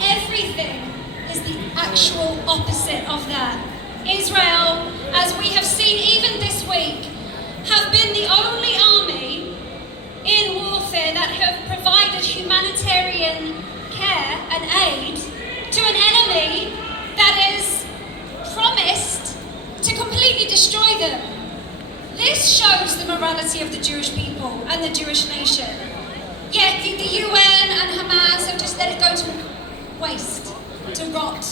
everything is the actual opposite of that. Israel, as we have seen even this week, have been the only army in warfare that have provided humanitarian care and aid to an enemy that is promised to completely destroy them. This shows the morality of the Jewish people and the Jewish nation. Yet the UN and Hamas have just let it go to waste, to rot,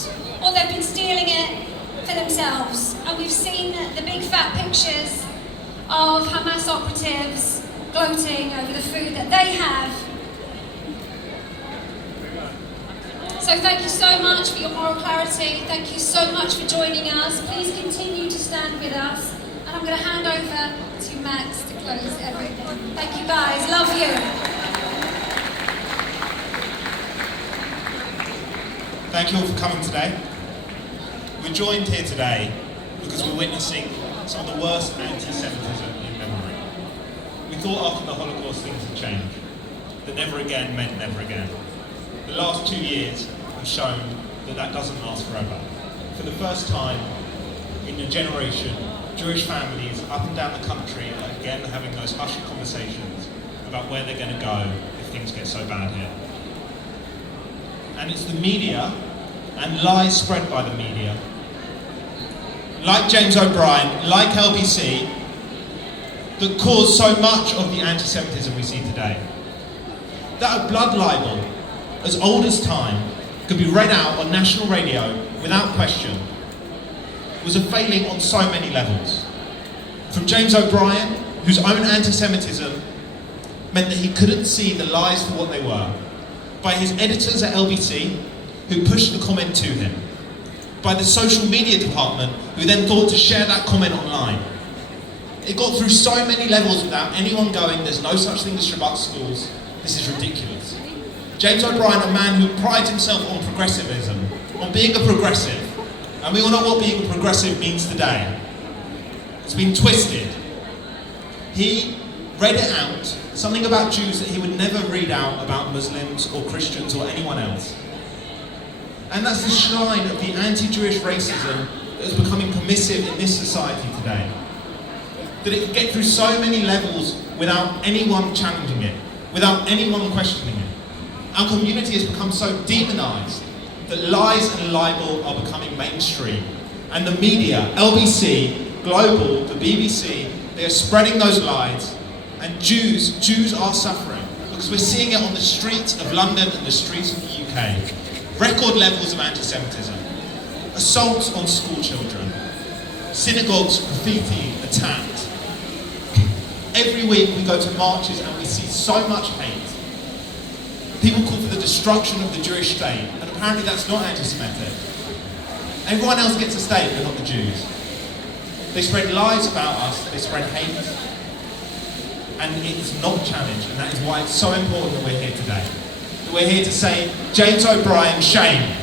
or they've been stealing it for themselves. And we've seen the big fat pictures of Hamas operatives gloating over the food that they have. So thank you so much for your moral clarity. Thank you so much for joining us. Please continue to stand with us. And I'm going to hand over to Max to close everything. Thank you guys. Love you. Thank you all for coming today. We're joined here today because we're witnessing some of the worst anti-Semitism in memory. We thought after the Holocaust things had changed, that never again meant never again. The last 2 years have shown that that doesn't last forever. For the first time in a generation, Jewish families up and down the country are again having those hushed conversations about where they're going to go if things get so bad here. And it's the media and lies spread by the media, like James O'Brien, like LBC, that cause so much of the anti-Semitism we see today. That a blood libel as old as time could be read out on national radio without question was a failing on so many levels. From James O'Brien, whose own anti-Semitism meant that he couldn't see the lies for what they were, by his editors at LBC, who pushed the comment to him, by the social media department, who then thought to share that comment online. It got through so many levels without anyone going, there's no such thing as Shabbat schools, this is ridiculous. James O'Brien, a man who prides himself on progressivism, on being a progressive, and we all know what being a progressive means today. It's been twisted. He read it out, something about Jews that he would never read out about Muslims or Christians or anyone else. And that's the shrine of the anti-Jewish racism that is becoming permissive in this society today. That it can get through so many levels without anyone challenging it, without anyone questioning it. Our community has become so demonized that lies and libel are becoming mainstream. And the media, LBC, Global, the BBC, they are spreading those lies. And Jews are suffering because we're seeing it on the streets of London and the streets of the UK. Record levels of anti-Semitism, assaults on school children, synagogues graffiti attacked. Every week we go to marches and we see so much hate. People call for the destruction of the Jewish state, and apparently that's not anti-Semitic. Everyone else gets a state, but not the Jews. They spread lies about us, they spread hate, and it's not challenged, and that is why it's so important that we're here today. That we're here to say, James O'Brien, shame.